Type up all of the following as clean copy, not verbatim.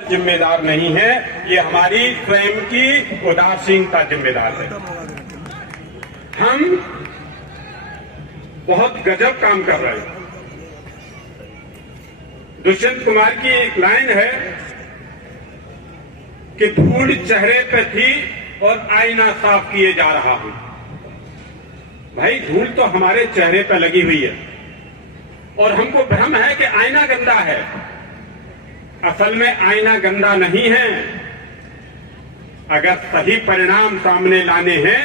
जिम्मेदार नहीं है, ये हमारी स्वयं की उदासीनता जिम्मेदार है। हम बहुत गजब काम कर रहे हैं। दुष्यंत कुमार की एक लाइन है कि धूल चेहरे पे थी और आईना साफ किए जा रहा हूं। भाई, धूल तो हमारे चेहरे पे लगी हुई है और हमको भ्रम है कि आईना गंदा है। असल में आईना गंदा नहीं है। अगर सही परिणाम सामने लाने हैं,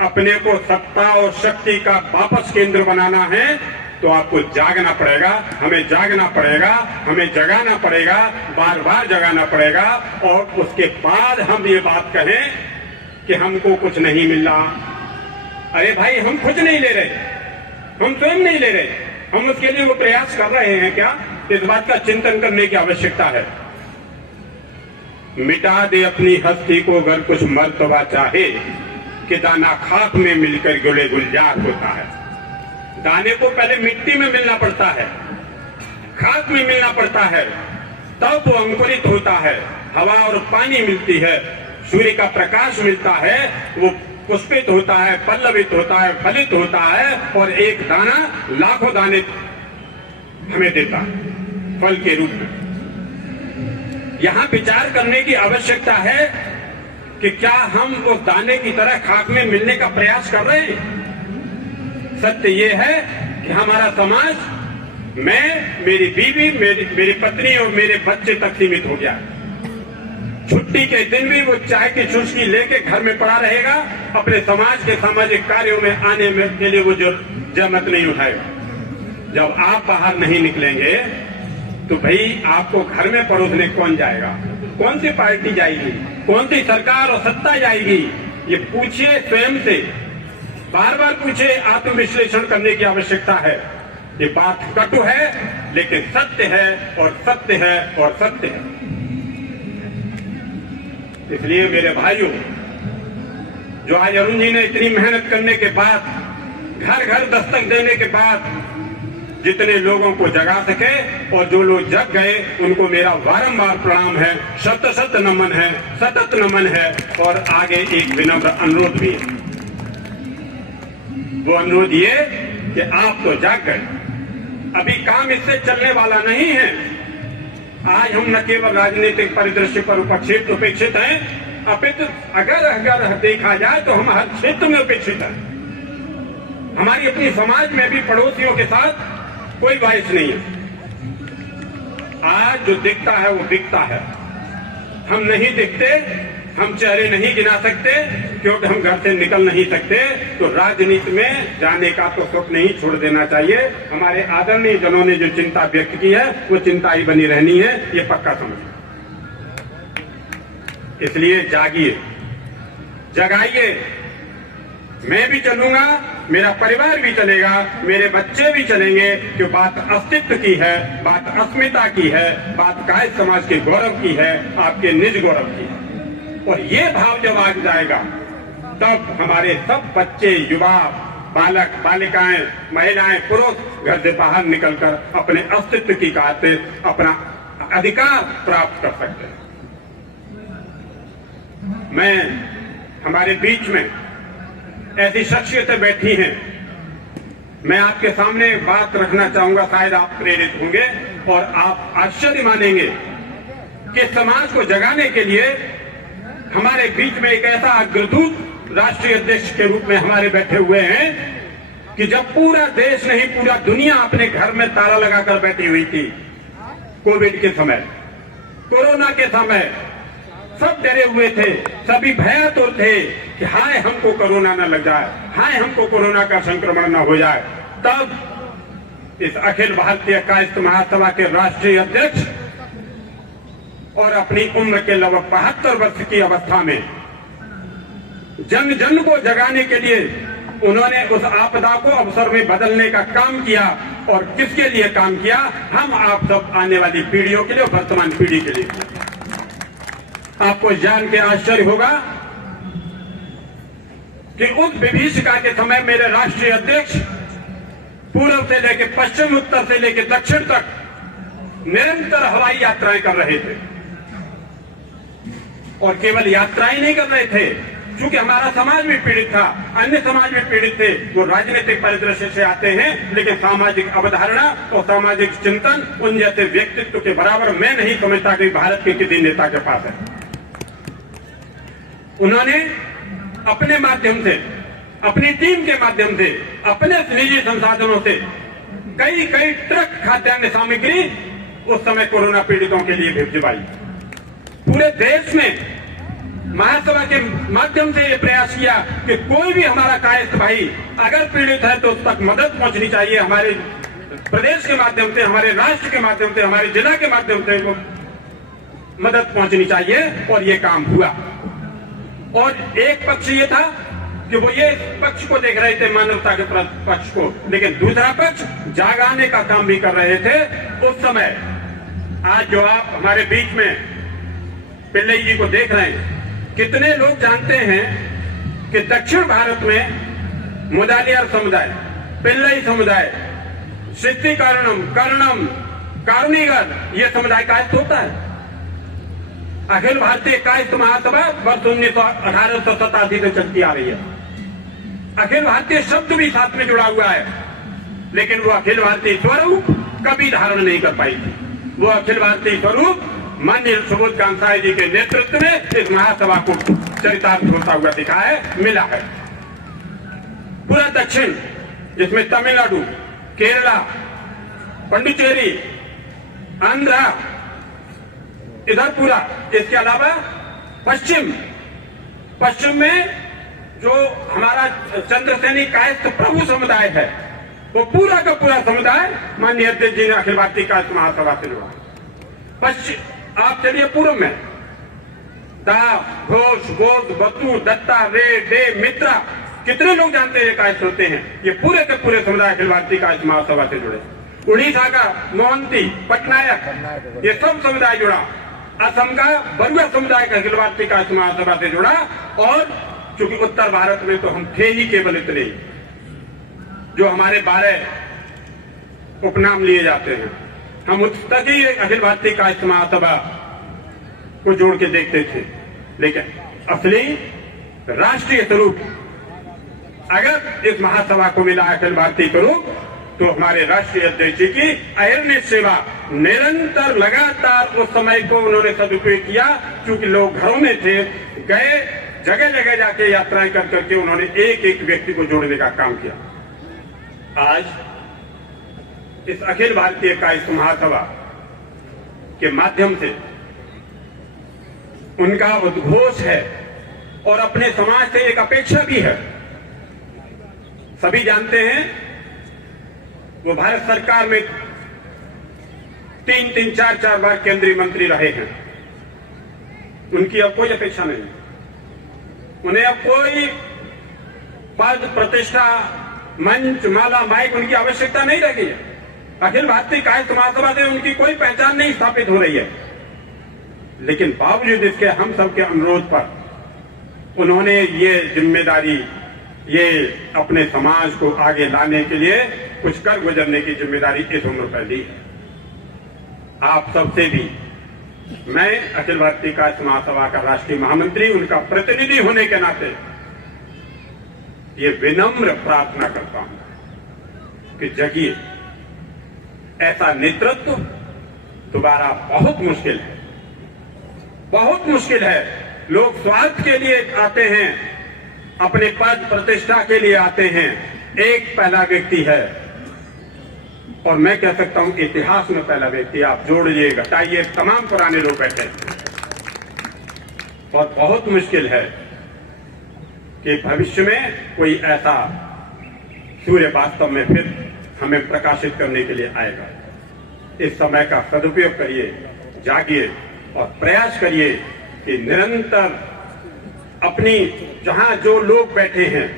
अपने को सत्ता और शक्ति का वापस केंद्र बनाना है, तो आपको जागना पड़ेगा, हमें जागना पड़ेगा, हमें जगाना पड़ेगा, बार बार जगाना पड़ेगा। और उसके बाद हम ये बात कहें कि हमको कुछ नहीं मिल रहा। अरे भाई, हम कुछ नहीं ले रहे, हम स्वयं नहीं ले रहे, हम उसके लिए वो प्रयास कर रहे हैं क्या? इस बात का चिंतन करने की आवश्यकता है। मिटा दे अपनी हस्ती को अगर कुछ मर्तबा चाहे, कि दाना खाक में मिलकर गुले गुलजार होता है। दाने को पहले मिट्टी में मिलना पड़ता है, खाक में मिलना पड़ता है, तब वो अंकुरित होता है। हवा और पानी मिलती है, सूर्य का प्रकाश मिलता है, वो पुष्पित होता है, पल्लवित होता है, फलित होता है, और एक दाना लाखों दाने हमें देता है फल के रूप में। यहां विचार करने की आवश्यकता है कि क्या हम उस दाने की तरह खाक में मिलने का प्रयास कर रहे हैं? सत्य यह है कि हमारा समाज मैं, मेरी बीवी, मेरी पत्नी और मेरे बच्चे तक सीमित हो गया। छुट्टी के दिन भी वो चाय की चुस्की लेके घर में पड़ा रहेगा, अपने समाज के सामाजिक कार्यों में आने में के लिए वो जहमत नहीं उठाएगा। जब आप बाहर नहीं निकलेंगे तो भाई आपको घर में परोसने कौन जाएगा? कौन सी पार्टी जाएगी? कौन सी सरकार और सत्ता जाएगी? ये पूछिए स्वयं से, बार बार पूछिए। आत्मविश्लेषण करने की आवश्यकता है। ये बात कटु है, लेकिन सत्य है, और सत्य है, और सत्य है। इसलिए मेरे भाइयों, जो आज अरुण जी ने इतनी मेहनत करने के बाद, घर घर दस्तक देने के बाद जितने लोगों को जगा सके, और जो लोग जग गए उनको मेरा बारंबार प्रणाम है, शत शत नमन है, सतत नमन है। और आगे एक विनम्र अनुरोध भी है। वो अनुरोध ये कि आप तो जाग गए, अभी काम इससे चलने वाला नहीं है। आज हम न केवल राजनीतिक परिदृश्य पर उपेक्षित हैं, अपितु अगर देखा जाए तो हम हर क्षेत्र में उपेक्षित हैं। हमारी अपनी समाज में भी पड़ोसियों के साथ कोई वाइस नहीं है। आज जो दिखता है वो बिकता है। हम नहीं दिखते, हम चेहरे नहीं गिना सकते, क्योंकि हम घर से निकल नहीं सकते। तो राजनीति में जाने का तो स्वप्न नहीं छोड़ देना चाहिए। हमारे आदरणीय जनों ने जो चिंता व्यक्त की है, वो चिंता ही बनी रहनी है, ये पक्का समझ। इसलिए जागिए, जगाइए। मैं भी चलूंगा, मेरा परिवार भी चलेगा, मेरे बच्चे भी चलेंगे, कि बात अस्तित्व की है, बात अस्मिता की है, बात कायस्थ समाज के गौरव की है, आपके निज गौरव की है। और ये भाव जब आ जाएगा, तब हमारे सब बच्चे, युवा, बालक, बालिकाएं, महिलाएं, पुरुष घर से बाहर निकलकर अपने अस्तित्व की खातिर अपना अधिकार प्राप्त कर सकते हैं। मैं, हमारे बीच में ऐसी शख्सियतें बैठी हैं, मैं आपके सामने बात रखना चाहूंगा, शायद आप प्रेरित होंगे और आप आश्चर्य मानेंगे कि समाज को जगाने के लिए हमारे बीच में एक ऐसा अग्रदूत राष्ट्रीय अध्यक्ष के रूप में हमारे बैठे हुए हैं कि जब पूरा देश नहीं, पूरा दुनिया अपने घर में ताला लगाकर बैठी हुई थी, कोविड के समय, कोरोना के समय, सब डरे हुए थे, सभी भयातुर थे कि हाय हमको कोरोना न लग जाए, हाय हमको कोरोना का संक्रमण न हो जाए। तब इस अखिल भारतीय कायस्थ महासभा के राष्ट्रीय अध्यक्ष और अपनी उम्र के लगभग 72 वर्ष की अवस्था में जन जन को जगाने के लिए उन्होंने उस आपदा को अवसर में बदलने का काम किया। और किसके लिए काम किया? हम आप सब आने वाली पीढ़ियों के लिए, वर्तमान पीढ़ी के लिए। आपको जान के आश्चर्य होगा कि उस विभीषिका के समय मेरे राष्ट्रीय अध्यक्ष पूर्व से लेकर पश्चिम, उत्तर से लेकर दक्षिण तक निरंतर हवाई यात्राएं कर रहे थे, और केवल यात्राएं नहीं कर रहे थे, क्योंकि हमारा समाज भी पीड़ित था, अन्य समाज भी पीड़ित थे। वो राजनीतिक परिदृश्य से आते हैं, लेकिन सामाजिक अवधारणा और सामाजिक चिंतन उन जैसे व्यक्तित्व के बराबर मैं नहीं समझता कि भारत के किसी नेता के पास है। उन्होंने अपने माध्यम से, अपनी टीम के माध्यम से, अपने निजी संसाधनों से कई कई ट्रक खाद्यान्न सामग्री उस समय कोरोना पीड़ितों के लिए भिजवाई। पूरे देश में महासभा के माध्यम से यह प्रयास किया कि कोई भी हमारा कायस्थ भाई अगर पीड़ित है तो उस तक मदद पहुंचनी चाहिए। हमारे प्रदेश के माध्यम से, हमारे राष्ट्र के माध्यम से, हमारे जिला के माध्यम से वो मदद पहुंचनी चाहिए, और ये काम हुआ। और एक पक्ष ये था कि वो ये पक्ष को देख रहे थे, मानवता के पक्ष को, लेकिन दूसरा पक्ष जागाने का काम भी कर रहे थे उस समय। आज जो आप हमारे बीच में पिल्लई जी को देख रहे हैं, कितने लोग जानते हैं कि दक्षिण भारत में मुदालियार समुदाय, पिल्लई समुदाय, सिद्धिकारणम, कर्णम, कारुणीगर, ये समुदाय कायस्थ होता है। अखिल भारतीय कायस्थ महासभा वर्ष 1887 से चलती आ रही है। अखिल भारतीय शब्द भी साथ में जुड़ा हुआ है, लेकिन वो अखिल भारतीय स्वरूप कभी धारण नहीं कर पाई थी। वो अखिल भारतीय स्वरूप माननीय सुबोध कांसाई जी के नेतृत्व में इस महासभा को चरितार्थ होता हुआ दिखा है, मिला है। पूरा दक्षिण, जिसमें तमिलनाडु, केरला, पुडुचेरी, आंध्रा, इधर पूरा, इसके अलावा पश्चिम में जो हमारा चंद्रसेनी कायस्थ प्रभु समुदाय है, वो पूरा का पूरा समुदाय माननीय अध्यक्ष जी ने अखिल भारतीय कायस्थ महासभा से जुड़ा। पश्चिम आप चलिए पूर्व में दास, घोष, गोद, बतू, दत्ता, रे, डे, मित्रा, कितने लोग जानते हैं कायस्थ होते हैं। ये पूरे के पूरे समुदाय अखिल भारतीय कायस्थ महासभा से जुड़े। उड़ीसा का मोहंती, पटनायक, ये सब समुदाय जुड़ा। असम का बरुआ समुदाय का अखिल भारतीय कायस्थ महासभा से जुड़ा। और चूंकि उत्तर भारत में तो हम थे ही केवल इतने, जो हमारे 12 उपनाम लिए जाते हैं, हम उस तक ही अखिल भारतीय कायस्थ महासभा को जोड़ के देखते थे। लेकिन असली राष्ट्रीय स्वरूप अगर इस महासभा को मिला अखिल भारतीय स्वरूप, तो हमारे राष्ट्रीय अध्यक्ष जी की अहिर्निश सेवा निरंतर लगातार उस समय को उन्होंने सदुपयोग किया, क्योंकि लोग घरों में थे, गए जगह जगह जाके यात्राएं कर करके उन्होंने एक एक व्यक्ति को जोड़ने का काम किया। आज इस अखिल भारतीय कायस्थ महासभा के माध्यम से उनका उद्घोष है, और अपने समाज से एक अपेक्षा भी है। सभी जानते हैं वो भारत सरकार में 3-3, 4-4 बार केंद्रीय मंत्री रहे हैं। उनकी अब कोई अपेक्षा नहीं, उन्हें अब कोई पद, प्रतिष्ठा, मंच, माला, माइक, उनकी आवश्यकता नहीं रही है। अखिल भारतीय कायस्थ महासभा से उनकी कोई पहचान नहीं स्थापित हो रही है। लेकिन बावजूद इसके हम सबके अनुरोध पर उन्होंने ये जिम्मेदारी, ये अपने समाज को आगे लाने के लिए कुछ कर गुजरने की जिम्मेदारी इस उम्र पर ली है। आप सबसे भी मैं अखिल भारतीय कायस्थ महासभा का राष्ट्रीय महामंत्री, उनका प्रतिनिधि होने के नाते ये विनम्र प्रार्थना करता हूं कि जगिए। ऐसा नेतृत्व दोबारा बहुत मुश्किल है, बहुत मुश्किल है। लोग स्वार्थ के लिए आते हैं, अपने पद प्रतिष्ठा के लिए आते हैं। एक पहला व्यक्ति है, और मैं कह सकता हूं इतिहास में पहला व्यक्ति, आप जोड़िए, घटाइए, तमाम पुराने लोग बैठे, और बहुत मुश्किल है कि भविष्य में कोई ऐसा सूर्य वास्तव में फिर हमें प्रकाशित करने के लिए आएगा। इस समय का सदुपयोग करिए, जागिए और प्रयास करिए कि निरंतर अपनी जहां जो लोग बैठे हैं,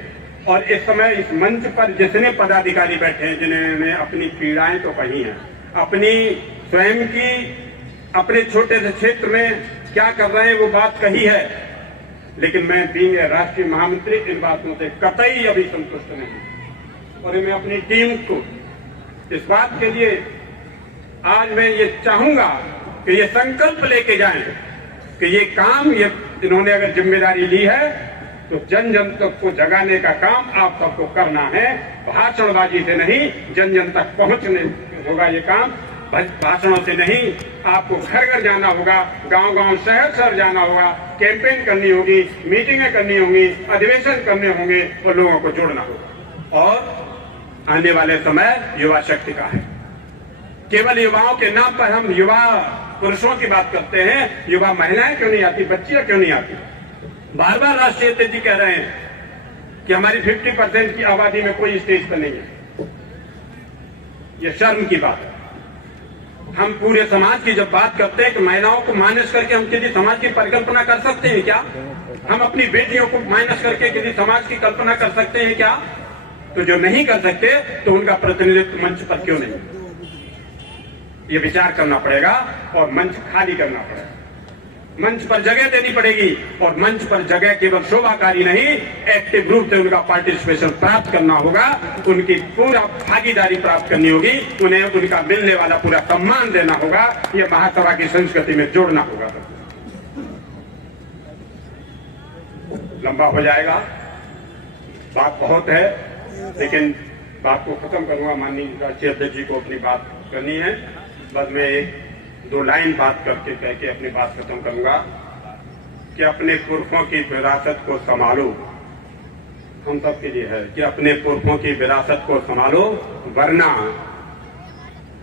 और इस समय इस मंच पर जितने पदाधिकारी बैठे हैं, जिन्होंने अपनी पीड़ाएं तो कही हैं, अपनी स्वयं की, अपने छोटे से क्षेत्र में क्या कर रहे हैं वो बात कही है, लेकिन मैं बीइंग राष्ट्रीय महामंत्री इन बातों से कतई अभी संतुष्ट नहीं। और मैं अपनी टीम को इस बात के लिए आज मैं ये चाहूंगा कि ये संकल्प लेके जाएं कि ये काम ये इन्होंने अगर जिम्मेदारी ली है तो जन जन तक को जगाने का काम आप सबको करना है। भाषणबाजी से नहीं, जन जन तक पहुंचने होगा ये काम, भाषणों से नहीं। आपको घर घर जाना होगा, गांव गांव शहर शहर जाना होगा, कैंपेन करनी होगी, मीटिंगें करनी होंगी, अधिवेशन करने होंगे और लोगों को जोड़ना होगा। और आने वाले समय युवा शक्ति का है। केवल युवाओं के नाम पर हम युवा पुरुषों की बात करते हैं, युवा महिलाएं क्यों नहीं आती, बच्चियां क्यों नहीं आती? बार बार राष्ट्रीय अध्यक्ष जी कह रहे हैं कि हमारी 50% की आबादी में कोई स्टेज पर नहीं है। ये शर्म की बात है। हम पूरे समाज की जब बात करते हैं कि महिलाओं को माइनस करके हम किसी समाज की परिकल्पना कर सकते हैं क्या? हम अपनी बेटियों को माइनस करके किसी समाज की कल्पना कर सकते हैं क्या? तो जो नहीं कर सकते तो उनका प्रतिनिधित्व मंच पर क्यों नहीं? ये विचार करना पड़ेगा और मंच खाली करना पड़ेगा। मंच पर जगह देनी पड़ेगी और मंच पर जगह केवल शोभाकारी नहीं, एक्टिव रूप से उनका पार्टिसिपेशन प्राप्त करना होगा, उनकी पूरा भागीदारी प्राप्त करनी होगी, उन्हें उनका मिलने वाला पूरा सम्मान देना होगा। ये महासभा की संस्कृति में जोड़ना होगा। लंबा हो जाएगा, बात बहुत है, लेकिन बात को खत्म करूंगा। माननीय राष्ट्रीय अध्यक्ष जी को अपनी बात करनी है, बस मैं एक दो लाइन बात करके कह के अपनी बात खत्म करूंगा कि अपने पुरखों की विरासत को संभालो। हम सब के लिए है कि अपने पुरखों की विरासत को संभालो, वरना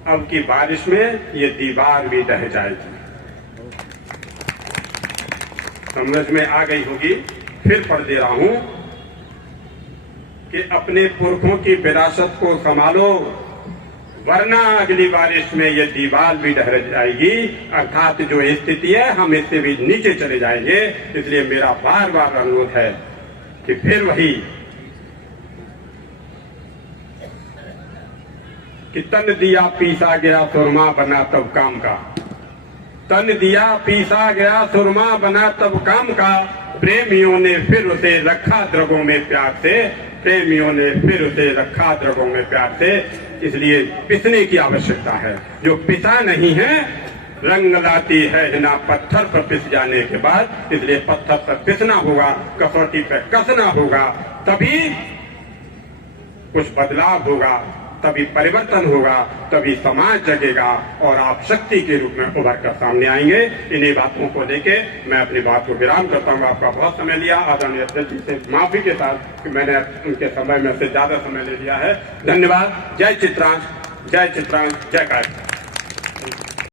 अब की बारिश में ये दीवार भी ढह जाएगी। समझ में आ गई होगी, फिर पढ़ दे रहा हूं कि अपने पुरखों की विरासत को संभालो, वरना अगली बारिश में ये दीवार भी ढह जाएगी। अर्थात जो स्थिति है हम इससे भी नीचे चले जाएंगे। इसलिए मेरा बार बार अनुरोध है कि फिर वही कि तन दिया पीसा गया सुरमा बना तब काम का, तन दिया पीसा गया सुरमा बना तब काम का, प्रेमियों ने फिर उसे रखा द्रगों में प्यार से, प्रेमियों ने फिर उसे रखा द्रगों में प्यार से। इसलिए पिसने की आवश्यकता है। जो पिसा नहीं है रंग लाती है ना पत्थर पर पिस जाने के बाद। इसलिए पत्थर पर पिसना होगा, कसौटी पर कसना होगा, तभी कुछ बदलाव होगा, तभी परिवर्तन होगा, तभी समाज जगेगा और आप शक्ति के रूप में उभर कर सामने आएंगे। इन्हीं बातों को लेके मैं अपनी बात को विराम करता हूँ। आपका बहुत समय लिया, आदरणीय अध्यक्ष जी से माफी के साथ कि मैंने उनके समय में से ज्यादा समय ले लिया है। धन्यवाद। जय चित्रांश, जय चित्रांश, जय कायस्थ।